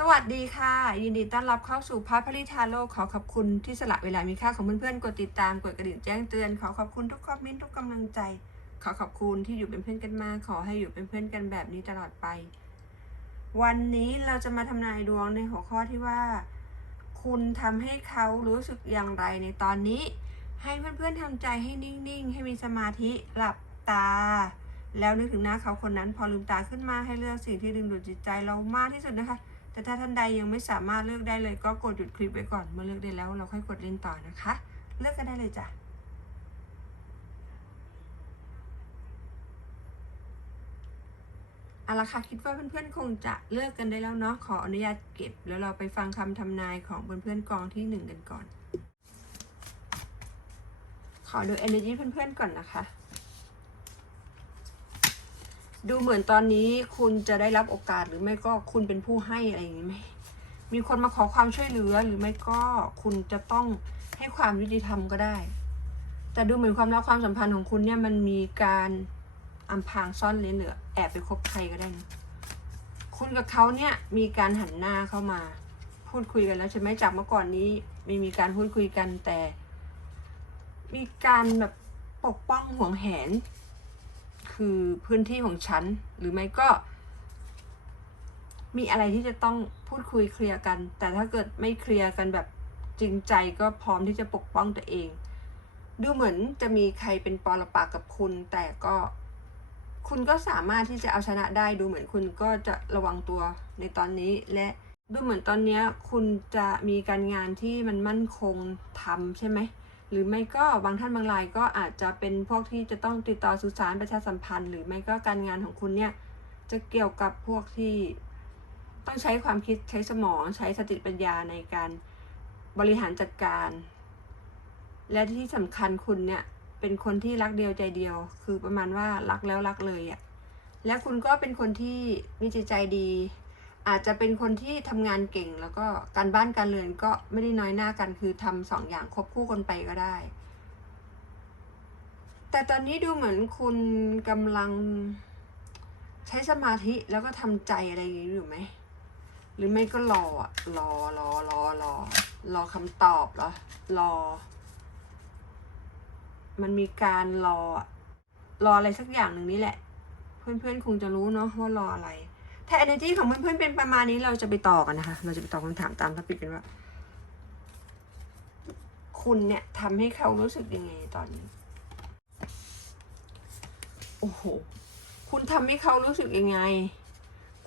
สวัสดีค่ะ ยินดีต้อนรับเข้าสู่พาร์ทพลิทาโลขอขอบคุณที่สละเวลามีค่าของเพื่อนๆ กดติดตามกดกระดิ่งแจ้งเตือน ขอขอบคุณทุกคอมเมนต์ทุกกำลังใจ ขอขอบคุณที่อยู่เป็นเพื่อนกันมา ขอให้อยู่เป็นเพื่อนกันแบบนี้ตลอดไป วันนี้เราจะมาทำนายดวงในหัวข้อที่ว่า คุณทำให้เขารู้สึกอย่างไรในตอนนี้ ให้เพื่อนๆทำใจให้นิ่งๆ ให้มีสมาธิหลับตาแล้วนึกถึงหน้าเขาคนนั้น พอลืมตาขึ้นมาให้เลือกสิ่งที่ดึงดูดจิตใจเรามากที่สุดนะคะ แต่ถ้าท่านใดยังไม่สามารถเลือกได้เลย ก็กดหยุดคลิปไว้ก่อน เมื่อเลือกได้แล้วเราค่อยกดเล่นต่อนะคะ เลือกกันได้เลยจ้ะเอาละค่ะคิดว่าเพื่อนๆคงจะเลือกกันได้แล้วเนาะขออนุญาตเก็บ แล้วเราไปฟังคำทำนายของเพื่อนๆกองที่หนึ่งกันก่อน ขอดู energy เพื่อนๆก่อนนะคะ ดูเหมือนตอนนี้คุณจะได้รับโอกาสหรือไม่ก็คุณเป็นผู้ให้อะไรอย่างนี้ไหมมีคนมาขอความช่วยเหลือหรือไม่ก็คุณจะต้องให้ความยุติธรรมก็ได้ แต่ดูเหมือนความรักความสัมพันธ์ของคุณเนี่ยมันมีการอำพางซ่อนเร้นหรือแอบไปคบใครก็ได้นะคุณกับเขาเนี่ยมีการหันหน้าเข้ามา พูดคุยกันแล้วใช่ไหมจากเมื่อก่อนนี้ไม่มีการพูดคุยกันแต่ มีการแบบปกป้องห่วงแหน คือพื้นที่ของฉัน หรือไม่ก็ มีอะไรที่จะต้องพูดคุยเคลียร์กัน แต่ถ้าเกิดไม่เคลียร์กันแบบจริงใจก็พร้อมที่จะปกป้องตัวเอง ดูเหมือนจะมีใครเป็นปรปักกับคุณ แต่ก็คุณก็สามารถที่จะเอาชนะได้ดูเหมือนคุณก็จะระวังตัวในตอนนี้ และดูเหมือนตอนนี้คุณจะมีการงานที่มันมั่นคงทำใช่ไหม หรือไม่ก็บางท่านบางรายก็อาจจะเป็นพวกที่จะต้องติดต่อสื่อสารประชาสัมพันธ์ หรือไม่ก็การงานของคุณเนี่ยจะเกี่ยวกับพวกที่ต้องใช้ความคิดใช้สมองใช้สติปัญญาในการบริหารจัดการ และที่สำคัญคุณเนี่ยเป็นคนที่รักเดียวใจเดียว คือประมาณว่ารักแล้วรักเลยอะ่ะและคุณก็เป็นคนที่มีจิตใจดี อาจจะเป็นคนที่ทำงานเก่ง แล้วก็การบ้านการเรือนก็ไม่ได้น้อยหน้ากันคือทำสองอย่างควบคู่กันไปก็ได้ แต่ตอนนี้ดูเหมือนคุณกำลังใช้สมาธิแล้วก็ทำใจอะไรอย่างนี้อยู่ไหมหรือไม่ก็รออะรอรอรอรอรอคำตอบเหรอรอ มันมีการรอ รออะไรสักอย่างหนึ่งนี่แหละ เพื่อนๆคงจะรู้เนาะว่ารออะไร ถ้า energy ของเพื่อนๆเป็นประมาณนี้เราจะไปต่อกันนะคะ เราจะไปตอบคำถามตามท็อปิกกันว่า คุณเนี่ยทำให้เขารู้สึกยังไงตอนนี้ โอ้โห คุณทำให้เขารู้สึกยังไง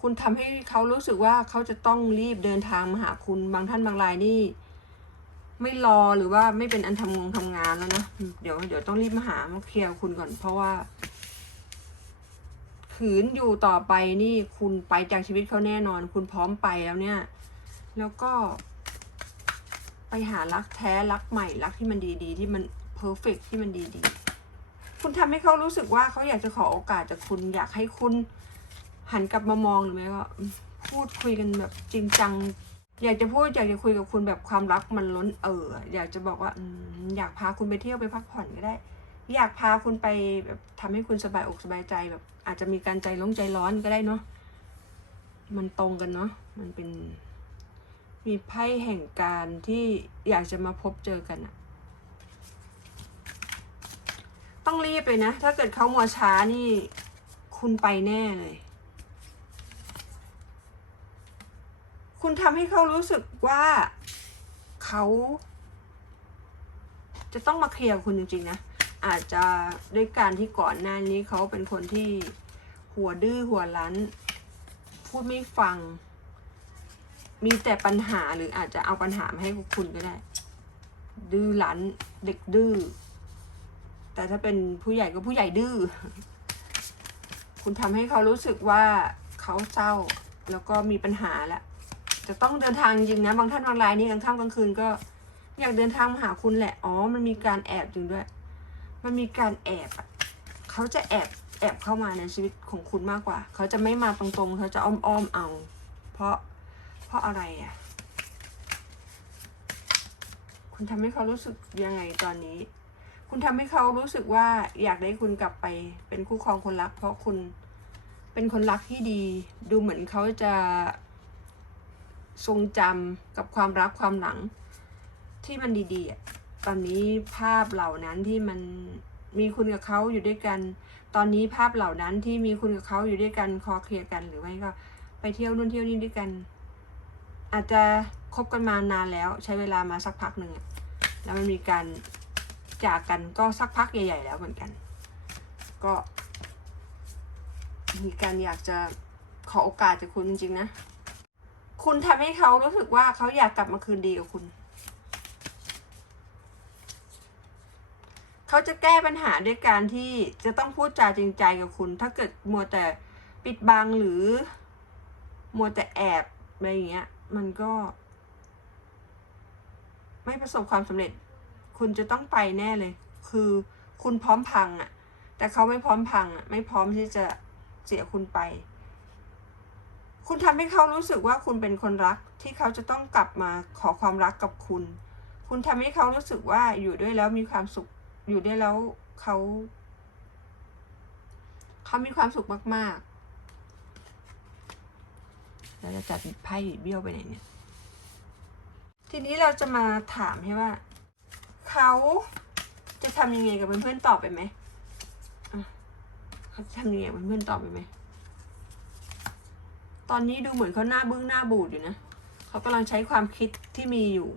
คุณทำให้เขารู้สึกว่าเขาจะต้องรีบเดินทางมาหาคุณ บางท่านบางรายนี่ ไม่รอหรือว่าไม่เป็นอันทำงงทำงานแล้วนะ เดี๋ยวเดี๋ยวต้องรีบมาหามาเคลียร์คุณก่อน เพราะว่า ขืนอยู่ต่อไปนี่คุณไปจากชีวิตเขาแน่นอน คุณพร้อมไปแล้วเนี่ย แล้วก็ ไปหารักแท้รักใหม่รักที่มันดีๆ ที่มันเพอร์เฟกที่มันดีๆ คุณทำให้เขารู้สึกว่าเขาอยากจะขอโอกาสจากคุณอยากให้คุณหันกลับมามองหรือไม่ก็พูดคุยกันแบบจริงจัง อยากจะพูดอยากจะคุยกับคุณแบบความรักมันล้นเอ่ออยากจะบอกว่าอยากพาคุณไปเที่ยวไปพักผ่อนก็ได้ อยากพาคุณไปแบบทำให้คุณสบายอกสบายใจแบบ อาจจะมีการใจร้องใจร้อนก็ได้เนาะมันตรงกันเนาะมันเป็น มีไพ่แห่งการที่อยากจะมาพบเจอกันอะต้องรีบเลยนะ ถ้าเกิดเขามัวช้านี่ คุณไปแน่เลย คุณทำให้เขารู้สึกว่าเขา จะต้องมาเคลียร์คุณจริง ๆ นะ อาจจะด้วยการที่ก่อนหน้านี้เขาเป็นคนที่หัวดื้อหัวรั้น พูดไม่ฟัง มีแต่ปัญหาหรืออาจจะเอาปัญหามาให้คุณก็ได้ ดื้อรั้นเด็กดื้อแต่ถ้าเป็นผู้ใหญ่ก็ผู้ใหญ่ดื้อคุณทำให้เขารู้สึกว่าเขาเศร้าแล้วก็มีปัญหาแล้วจะต้องเดินทางจริงนะ บางท่านบางรายนี่กลางค่ำกลางคืนก็ อยากเดินทางมาหาคุณแหละ อ๋อ มันมีการแอบจริงด้วย มันมีการแอบเขาจะแอบแอบเข้ามาในชีวิตของคุณมากกว่า เขาจะไม่มาตรงๆ เขาจะอ้อมๆเอา เพราะเพราะอะไรอะ คุณทำให้เขารู้สึกยังไงตอนนี้ คุณทำให้เขารู้สึกว่าอยากได้คุณกลับไปเป็นคู่ครองคนรัก เพราะคุณเป็นคนรักที่ดี ดูเหมือนเขาจะทรงจำกับความรักความหลังที่มันดีๆอะ ตอนนี้ภาพเหล่านั้นที่มันมีคุณกับเขาอยู่ด้วยกัน ตอนนี้ภาพเหล่านั้นที่มีคุณกับเขาอยู่ด้วยกันคอเคลียร์กันหรือไม่ก็ไปเที่ยวนู่นเที่ยวนี่ด้วยกัน อาจจะคบกันมานานแล้วใช้เวลามาสักพักหนึ่งแล้วมันมีการจากกันก็สักพักใหญ่ ๆ แล้วเหมือนกัน ก็ มีการอยากจะขอโอกาสจากคุณจริงๆนะ คุณทำให้เขารู้สึกว่าเขาอยากกลับมาคืนดีกับคุณ เขาจะแก้ปัญหาด้วยการที่จะต้องพูดจาจริงใจกับคุณ ถ้าเกิดมัวแต่ปิดบังหรือ มัวแต่แอบอะไรอย่างเงี้ย มันก็ ไม่ประสบความสำเร็จ คุณจะต้องไปแน่เลย คือคุณพร้อมพังอะ่ะ แต่เขาไม่พร้อมพังอะ่ะ ไม่พร้อมที่จะเสียคุณไป คุณทำให้เขารู้สึกว่าคุณเป็นคนรักที่เขาจะต้องกลับมาขอความรักกับคุณ คุณทำให้เขารู้สึกว่าอยู่ด้วยแล้วมีความสุข อยู่ด้วยแล้วเขาเขามีความสุขมากๆเราจะจัดไพ่เบี้ยวไปไหนเนี่ย ทีนี้เราจะมาถามให้ว่า เขาจะทำยังไงกับเพื่อนๆต่อไปไหมเขาจะทำยังไงกับเพื่อนๆต่อไปไหม ตอนนี้ดูเหมือนเขาหน้าบึ้งหน้าบูดอยู่นะ เขากำลังใช้ความคิดที่มีอยู่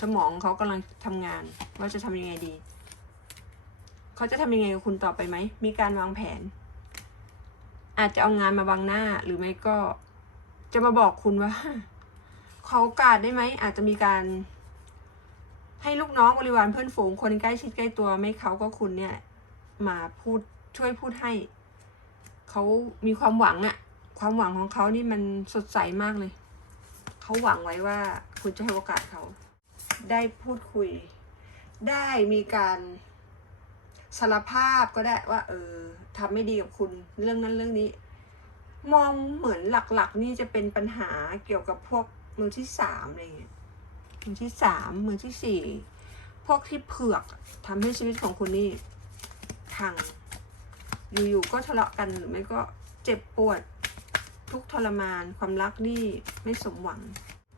สมองเขากำลังทำงาน ว่าจะทำยังไงดี เขาจะทำยังไงกับคุณต่อไปไหม มีการวางแผน อาจจะเอางานมาบังหน้าหรือไม่ก็จะมาบอกคุณว่าขอโอกาสได้ไหม อาจจะมีการให้ลูกน้องบริวารเพื่อนฝูงคนใกล้ชิดใกล้ตัวไม่เขาก็คุณเนี่ย มาพูดช่วยพูดให้ เขามีความหวังอะความหวังของเขานี่มันสดใสมากเลย เขาหวังไว้ว่าคุณจะให้โอกาสเขา ได้พูดคุย ได้มีการ สารภาพก็ได้ว่า เออทำไม่ดีกับคุณเรื่องนั้นเรื่องนี้ มองเหมือนหลักๆ นี่จะเป็นปัญหาเกี่ยวกับพวกมือที่สามอะไรเงี้ยมือที่สามมือที่สี่พวกที่เผือกทำให้ชีวิตของคุณนี่พัง อยู่ๆก็ทะเลาะกันหรือไม่ก็เจ็บปวดทุกทรมานความรักนี่ไม่สมหวัง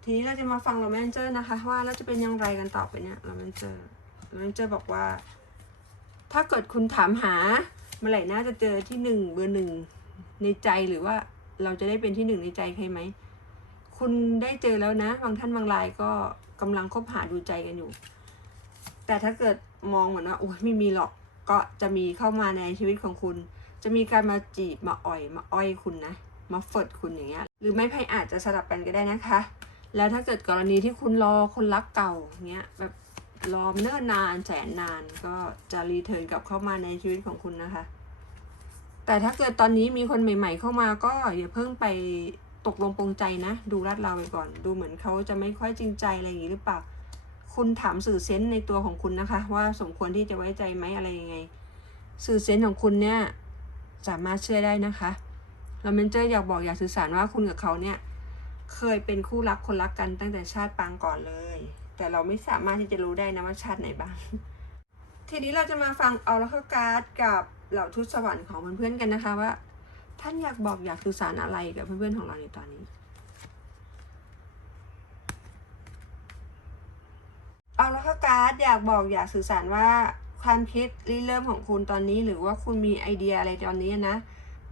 ทีนี้เราจะมาฟังโรแมนเจอร์นะคะ ว่าเราจะเป็นยังไงกันต่อไปเนี่ยโรแมนเจอร์โรแมนเจอร์บอกว่า ถ้าเกิดคุณถามหาเมื่อไหร่น่าจะเจอที่หนึ่งเบอร์หนึ่งในใจหรือว่าเราจะได้เป็นที่หนึ่งในใจใครไหม คุณได้เจอแล้วนะ บางท่านบางรายก็กำลังคบหาดูใจกันอยู่ แต่ถ้าเกิดมองเหมือนว่าโอ้ยไม่มีหรอกก็จะมีเข้ามาในชีวิตของคุณ จะมีการมาจีบมาอ่อยมาอ้อยคุณนะ มาเฟิดคุณอย่างเงี้ย หรือไม่ไพ่อาจจะสลับกันก็ได้นะคะ แล้วถ้าเกิดกรณีที่คุณรอคนรักเก่าเงี้ยแบบ รอมเนิ่นนานแสนนานก็จะรีเทิร์นกลับเข้ามาในชีวิตของคุณนะคะ แต่ถ้าเกิดตอนนี้มีคนใหม่ ๆ เข้ามาก็อย่าเพิ่งไปตกลงปรงใจนะ ดูรัดเราไปก่อน ดูเหมือนเขาจะไม่ค่อยจริงใจอะไรอย่างนี้หรือเปล่าคุณถามสื่อเซนส์ในตัวของคุณนะคะ ว่าสมควรที่จะไว้ใจไหมอะไรยังไง สื่อเซนส์ของคุณเนี่ยสามารถเชื่อได้นะคะเราเมนเจอร์อยากบอกอยากสื่อสารว่าคุณกับเขาเนี่ย เคยเป็นคู่รักคนรักกันตั้งแต่ชาติปางก่อนเลย แต่เราไม่สามารถที่จะรู้ได้นะว่าชาติไหนบ้าง ทีนี้เราจะมาฟังเอาละคการ์ดกับเหล่าทูตสวรรค์ของเพื่อนๆกันนะคะว่า ท่านอยากบอกอยากสื่อสารอะไรกับเพื่อนๆของเราในตอนนี้เอาละค่ะการ์ดอยากบอกอยากสื่อสารว่าความคิดริเริ่มของคุณตอนนี้ หรือว่าคุณมีไอเดียอะไรตอนนี้นะ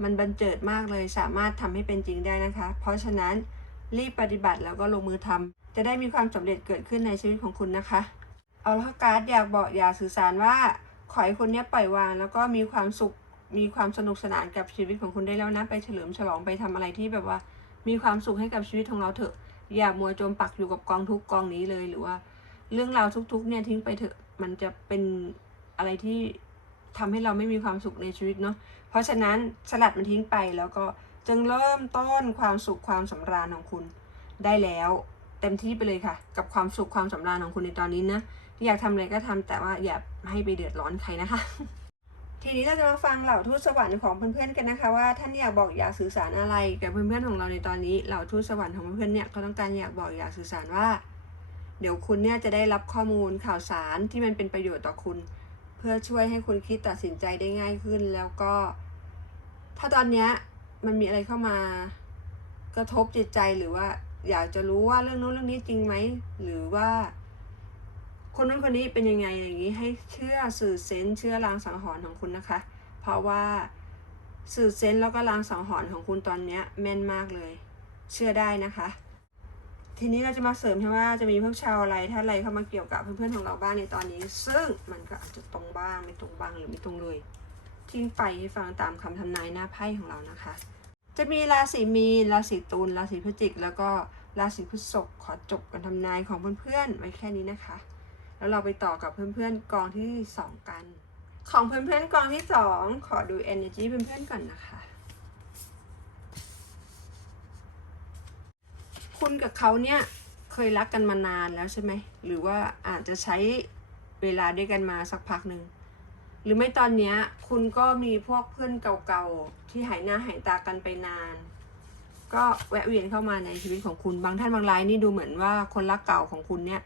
มันบันเจิดมากเลยสามารถทำให้เป็นจริงได้นะคะ เพราะฉะนั้นรีบปฏิบัติแล้วก็ลงมือทำ จะได้มีความสำเร็จเกิดขึ้นในชีวิตของคุณนะคะ เอาละค่ะการ์ดอยากบอกอยากสื่อสารว่าขอให้คุณเนี้ยปล่อยวางแล้วก็มีความสุขมีความสนุกสนานกับชีวิตของคุณได้แล้วนะ ไปเฉลิมฉลองไปทำอะไรที่แบบว่า มีความสุขให้กับชีวิตของเราเถอะ อย่ามัวจมปักอยู่กับกองทุกกองนี้เลยหรือว่า เรื่องราวทุกๆ เนี่ยทิ้งไปเถอะมันจะเป็นอะไรที่ทำให้เราไม่มีความสุขในชีวิตเนาะเพราะฉะนั้นสลัดมันทิ้งไปแล้วก็จึงเริ่มต้นความสุขความสำราญของคุณได้แล้ว เต็มที่ไปเลยค่ะ กับความสุขความสำราญของคุณในตอนนี้นะอยากทำอะไรก็ทำแต่ว่าอย่าให้ไปเดือดร้อนใครนะคะ ทีนี้เราจะมาฟังเหล่าทูตสวรรค์ของเพื่อนๆกันนะคะ ว่าท่านอยากบอกอยากสื่อสารอะไรกับเพื่อนๆของเราในตอนนี้เหล่าทูตสวรรค์ของเพื่อนๆเนี่ยเขาต้องการอยากบอกอยากสื่อสารว่า เดี๋ยวคุณเนี่ยจะได้รับข้อมูลข่าวสารที่มันเป็นประโยชน์ต่อคุณ เพื่อช่วยให้คุณคิดตัดสินใจได้ง่ายขึ้น แล้วก็ ถ้าตอนเนี้ยมันมีอะไรเข้ามากระทบจิตใจหรือว่า อยากจะรู้ว่าเรื่องนู้นเรื่องนี้จริงไหมหรือว่า คนนู้นคนนี้เป็นยังไงอย่างนี้ให้เชื่อสื่อเซนเชื่อลางสังหรณ์ของคุณนะคะ เพราะว่าสื่อเซนแล้วก็ลางสังหรณ์ของคุณตอนเนี้ยแม่นมากเลย เชื่อได้นะคะ ทีนี้เราจะมาเสริมให้ว่าจะมีพวกชาวอะไรถ้าอะไรเข้ามาเกี่ยวกับเพื่อนๆของเราบ้างในตอนนี้ ซึ่งมันก็อาจจะตรงบ้างไม่ตรงบ้างหรือไม่ตรงเลยทิ้งไปให้ฟังตามคำทำนายหน้าไพ่ของเรานะคะ จะมีราศีมีน ราศีตุล ราศีพฤศจิก แล้วก็ราศีพฤษภขอจบกันทำนายของเพื่อนๆไว้แค่นี้นะคะ แล้วเราไปต่อกับเพื่อนๆกองที่สองกัน ของเพื่อนๆกองที่สองขอดู energy เพื่อนๆก่อนนะคะ คุณกับเขาเนี่ยเคยรักกันมานานแล้วใช่ไหม หรือว่าอาจจะใช้เวลาด้วยกันมาสักพักหนึ่ง รือไม่ตอนเนี้ยคุณก็มีพวกเพื่อนเก่าๆ ที่หายหน้าหายตากันไปนาน ก็แวะเวียนเข้ามาในชีวิตของคุณบางท่านบางรายนี่ดูเหมือนว่าคนรักเก่าของคุณเนี่ย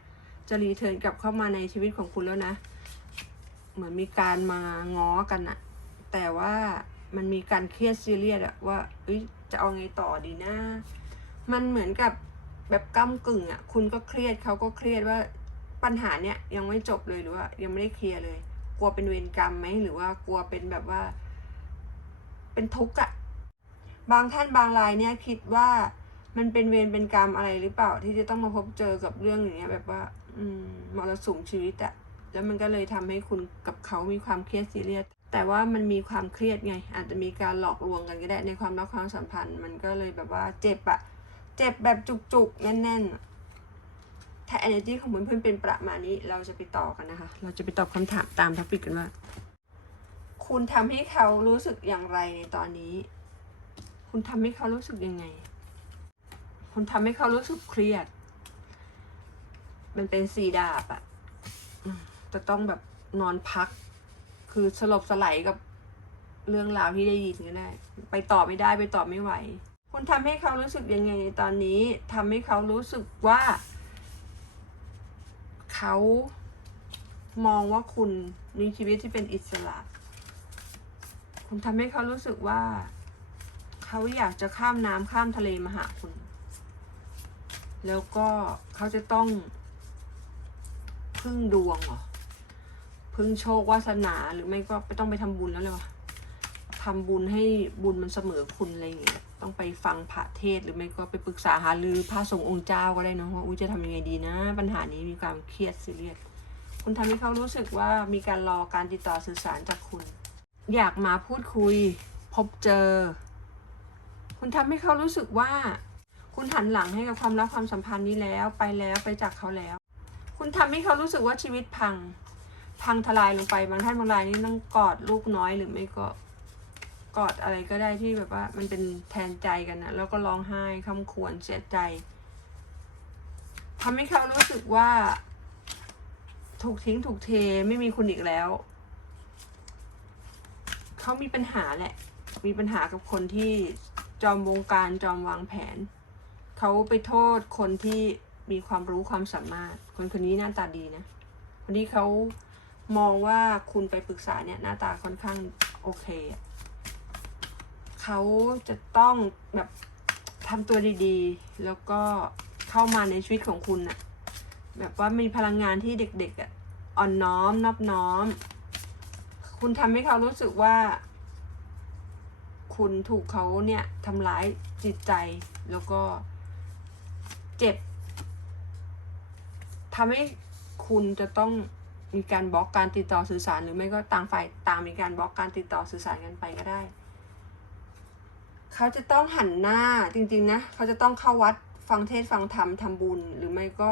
จะรีเทิร์นกลับเข้ามาในชีวิตของคุณแล้วนะ เหมือนมีการมาง้อกันอะแต่ว่ามันมีการเครียดซีเรียสอะว่าเอ้ยจะเอาไงต่อดีนะ มันเหมือนกับแบบก้ากึ่งอะคุณก็เครียดเขาก็เครียดว่าปัญหาเนี้ยยังไม่จบเลยหรือว่ายังไม่ได้เคลียร์เลย กลัวเป็นเวรกรรมไหมหรือว่ากลัวเป็นแบบว่า เป็นทุกข์อะบางท่านบางรายเนี่ยคิดว่ามันเป็นเวรเป็นกรรมอะไรหรือเปล่า ที่จะต้องมาพบเจอกับเรื่องอย่างเงี้ย แบบว่า อืมมรสุมชีวิตอะแล้วมันก็เลยทำให้คุณกับเขามีความเครียดซีเรียสแต่ว่ามันมีความเครียดไง อาจจะมีการหลอกลวงกันก็ได้ในความรักความสัมพันธ์ มันก็เลยแบบว่าเจ็บอะเจ็บแบบจุกๆแน่นๆ ถ้า energy ของเพื่อนๆเป็นประมาณนี้ เราจะไปต่อกันนะคะ เราจะไปตอบคำถามตามท็อปิกกันว่า คุณทำให้เขารู้สึกอย่างไรในตอนนี้ คุณทำให้เขารู้สึกยังไง คุณทำให้เขารู้สึกเครียด มันเป็นสีดาบอะจะต้องแบบนอนพัก คือสลบสลายกับเรื่องราวที่ได้ยินก็ได้ ไปต่อไม่ได้ไปต่อไม่ไหว คุณทำให้เขารู้สึกยังไงในตอนนี้ทำให้เขารู้สึกว่า เขามองว่าคุณมีชีวิตที่เป็นอิสระ คุณทำให้เขารู้สึกว่า เขาอยากจะข้ามน้ำข้ามทะเลมาหาคุณ แล้วก็เขาจะต้อง พึ่งดวงเหรอ พึ่งโชควาสนาหรือไม่ก็ไม่ต้องไปทำบุญแล้วเลยวะทำบุญให้บุญมันเสมอคุณอะไรอย่างเงี้ย ต้องไปฟังพระเทศหรือไม่ก็ไปปรึกษาหารือพระสงฆ์องค์เจ้าก็ได้นะว่าอุ้ยจะทำยังไงดีนะ ปัญหานี้มีความเครียดซีเรียสคุณทำให้เขารู้สึกว่ามีการรอการติดต่อสื่อสารจากคุณ อยากมาพูดคุย พบเจอ คุณทำให้เขารู้สึกว่า คุณหันหลังให้กับความรักความสัมพันธ์นี้แล้ว ไปแล้วไปจากเขาแล้ว คุณทำให้เขารู้สึกว่าชีวิตพัง พังทลายลงไปบางท่านบางรายนี่ต้องกอดลูกน้อยหรือไม่ก็ กอดอะไรก็ได้ที่แบบว่ามันเป็นแทนใจกันนะแล้วก็ร้องไห้คำควรเสียใจทำให้เขารู้สึกว่า ถูกทิ้งถูกเทไม่มีคุณอีกแล้ว เขามีปัญหาแหละ มีปัญหากับคนที่จอมวงการจอมวางแผน เขาไปโทษคนที่มีความรู้ความสามารถ คนคนนี้หน้าตาดีนะคนนี้เขามองว่าคุณไปปรึกษาเนี่ยหน้าตาค่อนข้างโอเคอะ เขาจะต้องแบบทำตัวดีๆ แล้วก็เข้ามาในชีวิตของคุณอะแบบว่ามีพลังงานที่เด็กๆอะอ่อนน้อมนอบน้อม คุณทำให้เขารู้สึกว่า คุณถูกเขาเนี่ยทำร้ายจิตใจแล้วก็เจ็บทำให้คุณจะต้องมีการบล็อกการติดต่อสื่อสาร หรือไม่ก็ต่างฝ่ายต่างมีการบล็อกการติดต่อสื่อสารกันไปก็ได้ เขาจะต้องหันหน้าจริง ๆ นะ เขาจะต้องเข้าวัดฟังเทศฟังธรรมทำบุญ หรือไม่ก็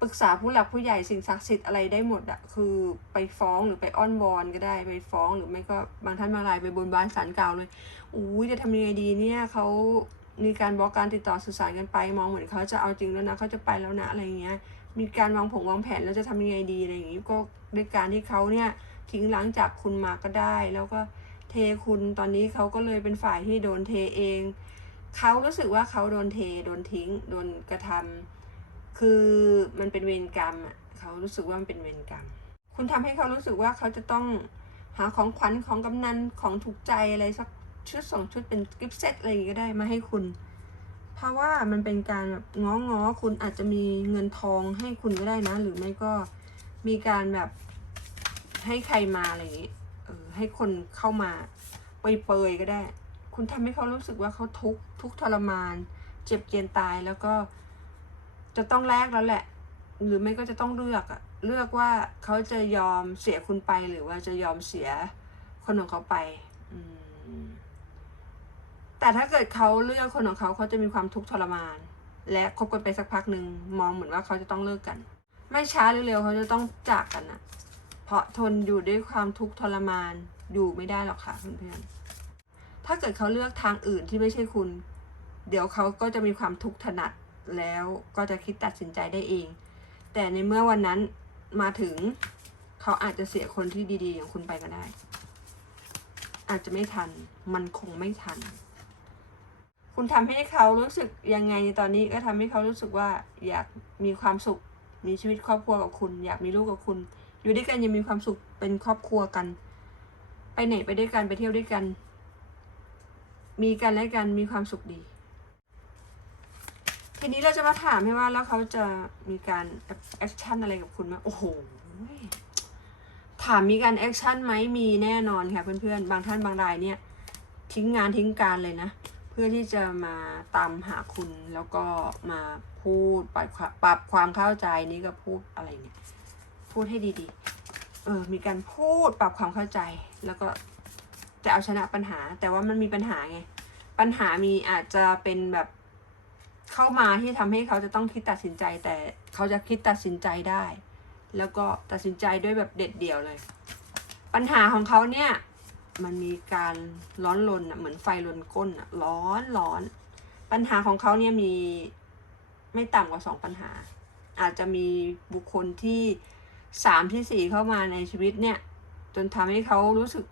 ปรึกษาผู้หลักผู้ใหญ่สิ่งศักดิ์สิทธิ์อะไรได้หมดอะคือไปฟ้องหรือไปอ้อนวอนก็ได้ไปฟ้องหรือไม่ก็บางท่านบางรายไปบนบานสารกล่าวเลยอุ้ยจะทำยังไงดีเนี่ยเขามีการบล็อกการติดต่อสื่อสารกันไป มองเหมือนเขาจะเอาจริงแล้วนะเขาจะไปแล้วนะอะไรเงี้ย มีการวางผงวางแผนแล้วจะทำยังไงดีอะไรอย่างงี้ก็ด้วยการที่เขาเนี่ยทิ้งหลังจากคุณมาก็ได้ แล้วก็ เทคุณตอนนี้เขาก็เลยเป็นฝ่ายที่โดนเทเอง เขารู้สึกว่าเขาโดนเทโดนทิ้ง โดนกระทำคือมันเป็นเวรกรรมอะเขารู้สึกว่ามันเป็นเวรกรรม คุณทำให้เขารู้สึกว่าเขาจะต้องหาของขวัญของกำนันของถูกใจอะไรสักชุดสองชุดเป็นกิฟต์เซตอะไรอย่างงี้ก็ได้มาให้คุณ เพราะว่ามันเป็นการแบบง้อง้อๆคุณอาจจะมีเงินทองให้คุณก็ได้นะ หรือไม่ก็มีการแบบให้ใครมาอะไรอย่างงี้ ให้คนเข้ามาเปยๆก็ได้ คุณทำให้เขารู้สึกว่าเขาทุกข์ทุกทรมาน เจ็บเจียนตายแล้วก็ จะต้องแลกแล้วแหละ หรือไม่ก็จะต้องเลือกอะเลือกว่าเขาจะยอมเสียคุณไปหรือว่าจะยอมเสียคนของเขาไปแต่ถ้าเกิดเขาเลือกคนของเขาเขาจะมีความทุกข์ทรมาน และคบกันไปสักพักหนึ่งมองเหมือนว่าเขาจะต้องเลิกกัน ไม่ช้าหรือเร็วเขาจะต้องจากกันนะ เพราะทนอยู่ด้วยความทุกข์ทรมานอยู่ไม่ได้หรอกค่ะเพื่อนๆ ถ้าเกิดเขาเลือกทางอื่นที่ไม่ใช่คุณ เดี๋ยวเขาก็จะมีความทุกข์ถนัดแล้วก็จะคิดตัดสินใจได้เอง แต่ในเมื่อวันนั้นมาถึงเขาอาจจะเสียคนที่ดี ๆ อย่างคุณไปก็ได้ อาจจะไม่ทัน มันคงไม่ทัน คุณทำให้เขารู้สึกยังไงในตอนนี้ก็ทำให้เขารู้สึกว่าอยากมีความสุข มีชีวิตครอบครัวกับคุณ อยากมีลูกกับคุณ อยู่ด้วยกันยังมีความสุขเป็นครอบครัวกัน ไปไหนไปด้วยกันไปเที่ยวด้วยกัน มีกันและกันมีความสุขดี ทีนี้เราจะมาถามให้ว่าแล้วเขาจะมีการแอคชั่นอะไรกับคุณไหมโอ้โหถามมีการแอคชั่นไหมมีแน่นอนค่ะเพื่อนๆ บางท่านบางรายเนี่ย ทิ้งงานทิ้งการเลยนะ เพื่อที่จะมาตามหาคุณแล้วก็มาพูดปรับความปรับความเข้าใจนี้ก็พูดอะไรเนี่ย พูดให้ดีๆ เออ มีการพูดปรับความเข้าใจ แล้วก็จะเอาชนะปัญหา แต่ว่ามันมีปัญหาไง ปัญหามีอาจจะเป็นแบบเข้ามาที่ทำให้เขาจะต้องคิดตัดสินใจ แต่เขาจะคิดตัดสินใจได้ แล้วก็ตัดสินใจด้วยแบบเด็ดเดี่ยวเลย ปัญหาของเขาเนี่ยมันมีการร้อนรนอะเหมือนไฟลนก้นอะร้อนร้อน ปัญหาของเขาเนี่ยมีไม่ต่ำกว่าสองปัญหา อาจจะมีบุคคลที่ สามที่สี่เข้ามาในชีวิตเนี่ย จนทำให้เขารู้สึก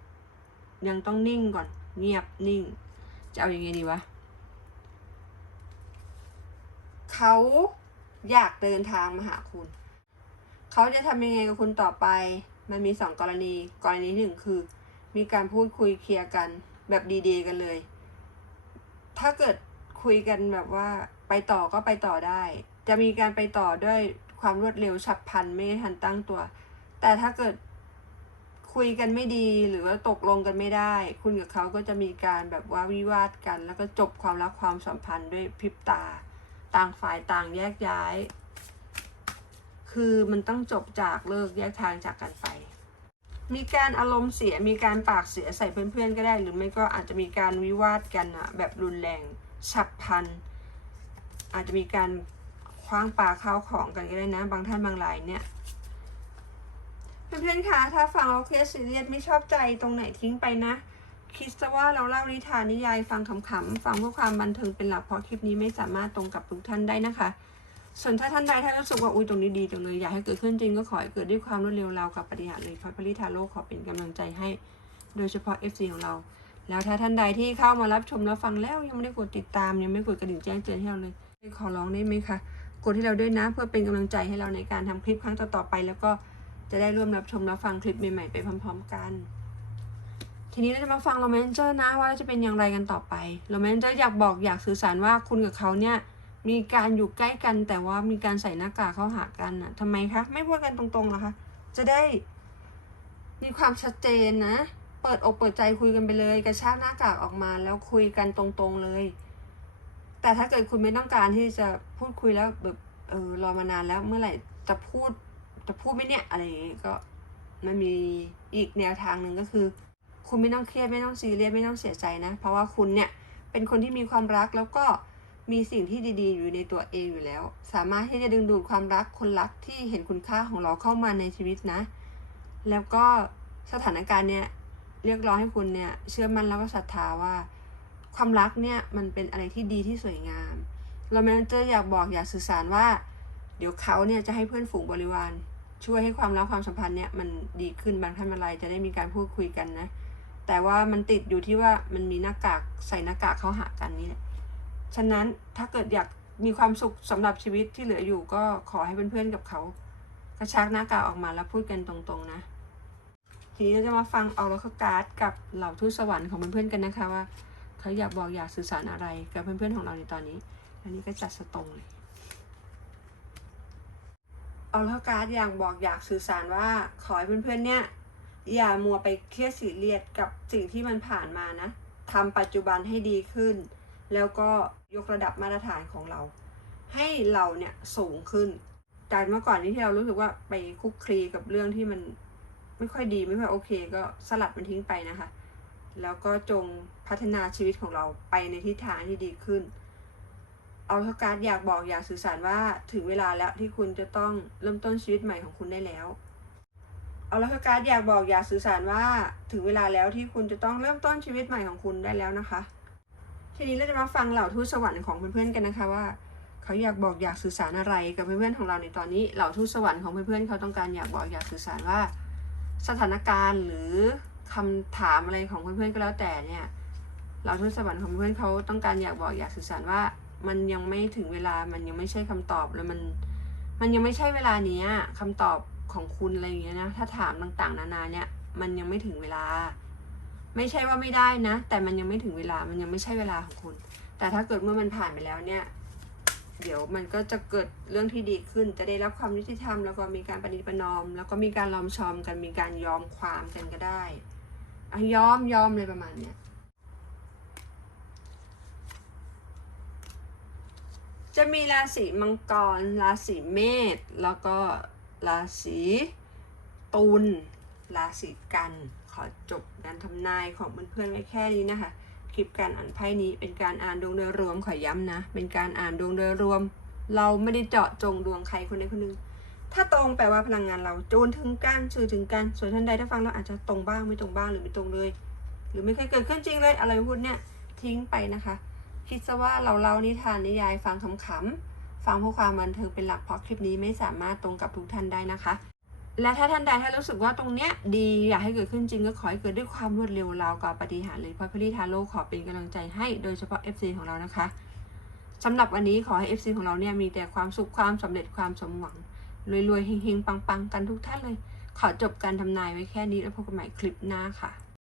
ยังต้องนิ่งก่อน เงียบนิ่ง จะเอาอยัางไงดีวะเขาอยากเดินทางมาหาคุณ เขาจะทำยังไงกับคุณต่อไป มันมีสองกรณี กรณีหนึ่งคือ มีการพูดคุยเคลียร์กันแบบดีๆกันเลย ถ้าเกิดคุยกันแบบว่า ไปต่อก็ไปต่อได้ จะมีการไปต่อด้วยความรวดเร็วฉับพลันไม่ทันตั้งตัว แต่ถ้าเกิดคุยกันไม่ดีหรือว่าตกลงกันไม่ได้ คุณกับเขาก็จะมีการแบบว่าวิวาทกัน แล้วก็จบความรักความสัมพันธ์ด้วยพริบตา ต่างฝ่ายต่างแยกย้าย คือมันต้องจบจากเลิกแยกทางจากกันไป มีการอารมณ์เสียมีการปากเสียใส่เพื่อนๆก็ได้ หรือไม่ก็อาจจะมีการวิวาทกันอะแบบรุนแรงฉับพลัน อาจจะมีการคว้างปลาข้าวของกันก็ได้นะ บางท่านบางรายเนี่ยเพื่อนๆคะถ้าฟังเราเครียดซีเรียสไม่ชอบใจตรงไหนทิ้งไปนะ คิดซะว่าเราเล่านิทานนิยายฟังขำๆฟังเพื่อความบันเทิงเป็นหลักเพราะคลิปนี้ไม่สามารถตรงกับทุกท่านได้นะคะ ส่วนถ้าท่านใดท่านรู้สึกว่าอุ้ยตรงนี้ดีจังเลยอยากให้เกิดขึ้นจริงก็ขอให้เกิดด้วยความรวดเร็วเรากับปฏิหารเลยพระปริทาโลกขอเป็นกำลังใจให้ โดยเฉพาะ FC ของเรา แล้วถ้าท่านใดที่เข้ามารับชมรับฟังแล้วยังไม่ได้กดติดตามยังไม่กดกระดิ่งแจ้งเตือนให้เราเลย ขอร้องได้ไหมคะ กดให้เราด้วยนะเพื่อเป็นกำลังใจให้เราในการทำคลิปครั้งต่อๆไป แล้วก็จะได้ร่วมรับชมรับฟังคลิปใหม่ๆไปพร้อม ๆ กัน ทีนี้เราจะมาฟังโรแมนเจอร์นะว่าจะเป็นอย่างไรกันต่อไปโรแมนเจอร์อยากบอกอยากสื่อสารว่าคุณกับเขาเนี่ยมีการอยู่ใกล้กันแต่ว่ามีการใส่หน้ากากเข้าหากันน่ะทำไมคะไม่พูดกันตรงๆหรอคะจะได้มีความชัดเจนนะ เปิดอกเปิดใจคุยกันไปเลย กระชากหน้ากากออกมาแล้วคุยกันตรงๆเลย แต่ถ้าเกิดคุณไม่ต้องการที่จะพูดคุยแล้วแบบเออรอมานานแล้วเมื่อไหร่จะพูดจะพูดไหมเนี่ยอะไรอย่างงี้ก็มันมีอีกแนวทางหนึ่งก็คือ คุณไม่ต้องเครียดไม่ต้องซีเรียสไม่ต้องเสียใจนะ เพราะว่าคุณเนี่ยเป็นคนที่มีความรักแล้วก็มีสิ่งที่ดีๆ อยู่ในตัวเองอยู่แล้ว สามารถที่จะดึงดูดความรักคนรักที่เห็นคุณค่าของเราเข้ามาในชีวิตนะ แล้วก็สถานการณ์เนี่ยเรียกร้องให้คุณเนี่ยเชื่อมั่นแล้วก็ศรัทธาว่า ความรักเนี่ยมันเป็นอะไรที่ดีที่สวยงามเราแมนเจอร์อยากบอกอยากสื่อสารว่า เดี๋ยวเขาเนี่ยจะให้เพื่อนฝูงบริวาร ช่วยให้ความรักความสัมพันธ์เนี่ยมันดีขึ้นบางท่านบางรายจะได้มีการพูดคุยกันนะ แต่ว่ามันติดอยู่ที่ว่ามันมีหน้ากากใส่หน้ากากเข้าหากันนี่แหละฉะนั้นถ้าเกิดอยากมีความสุขสำหรับชีวิตที่เหลืออยู่ก็ขอให้เพื่อนๆกับเขากระชากหน้ากากออกมาแล้วพูดกันตรงๆนะ ทีนี้เราจะมาฟังออร์คการ์ดกับเหล่าทูตสวรรค์ของเพื่อนๆกันนะคะว่า เขาอยากบอกอยากสื่อสารอะไรกับเพื่อนๆของเราในตอนนี้ อันนี้ก็จัดสตรงเลยเอาแล้วการ์ดอยากบอกอยากสื่อสารว่าขอให้เพื่อนๆเนี่ย อย่ามัวไปเครียดสีเรียดกับสิ่งที่มันผ่านมานะทำปัจจุบันให้ดีขึ้น แล้วก็ยกระดับมาตรฐานของเรา ให้เราเนี่ยสูงขึ้นจากเมื่อก่อนนี้ที่เรารู้สึกว่าไปคุกคลีกับเรื่องที่มันไม่ค่อยดีไม่ค่อยโอเค ก็สลัดมันทิ้งไปนะคะ แล้วก็จง พัฒนาชีวิตของเราไปในทิศทางที่ดีขึ้น เอาท่าการดอยากบอกอยากสื่อสารว่าถึงเวลาแล้วที่คุณจะต้องเริ่มต้นชีวิตใหม่ของคุณได้แล้ว เอาล้วการดอยากบอกอยากสื่อสารว่าถึงเวลาแล้วที่คุณจะต้องเริ่มต้นชีวิตใหม่ของคุณได้แล้วนะคะ ทีนี้เราจะมาฟังเหล่าทูตสวรรค์ของเพื่อนๆกันนะคะว่าเขาอยากบอกอยากสื่อสารอะไรกับเพื่อนๆของเราในตอนนี้ เหล่าทูตสวรรค์ของเพื่อนๆเขาต้องการอยากบอกอยากสื่อสารว่า สถานการณ์หรือคำถามอะไรของเพื่อนๆก็แล้วแต่เนี่ย เหล่าทูตสวรรค์ของเพื่อนเขาต้องการอยากบอกอยากสื่อสารว่า มันยังไม่ถึงเวลามันยังไม่ใช่คำตอบแล้วมัน มันยังไม่ใช่เวลานี้ยคำตอบของคุณอะไรอย่างเงี้ยนะถ้าถามต่างๆ นานาเนี่ย มันยังไม่ถึงเวลา ไม่ใช่ว่าไม่ได้นะ แต่มันยังไม่ถึงเวลามันยังไม่ใช่เวลาของคุณ แต่ถ้าเกิดเมื่อมันผ่านไปแล้วเนี่ย เดี๋ยวมันก็จะเกิดเรื่องที่ดีขึ้น จะได้รับความยุติธรรมแล้วก็มีการปฏิประนอม แล้วก็มีการลอมชอมกันมีการยอมความกันก็ได้อยอมยอมเลยประมาณเนี้ย จะมีราศีมังกร ราศีเมษ แล้วก็ราศีตุล ราศีกัน ขอจบการทำนายของเพื่อนๆไว้แค่นี้นะคะ คลิปการอ่านไพ่นี้เป็นการอ่านดวงโดยรวมขอย้ำนะ เป็นการอ่านดวงโดยรวม เราไม่ได้เจาะจงดวงใครคนใดคนหนึ่งถ้าตรงแปลว่าพลังงานเราโจนถึงกันสื่อถึงกัน ส่วนท่านใดถ้าฟังแล้วอาจจะตรงบ้างไม่ตรงบ้างหรือไม่ตรงเลย หรือไม่เคยเกิดขึ้นจริงเลยอะไรพูดเนี่ยทิ้งไปนะคะ คิดซะว่าเราเล่านิทานนิยายฟังขำๆฟังเพื่อความบันเทิงเป็นหลักเพราะคลิปนี้ไม่สามารถตรงกับทุกท่านได้นะคะ และถ้าท่านใดถ้ารู้สึกว่าตรงเนี้ยดีอยากให้เกิดขึ้นจริงก็ขอให้เกิดด้วยความรวดเร็วราวกับปฏิหารเลยเพราะพลีทาโร่ขอเป็นกำลังใจให้โดยเฉพาะ FC ของเรานะคะสำหรับวันนี้ขอให้ FC ของเราเนี่ยมีแต่ความสุขความสำเร็จความสมหวังรวยๆเฮงๆปังๆ กันทุกท่านเลย ขอจบการทำนายไว้แค่นี้แล้วพบกันใหม่คลิปหน้าค่ะ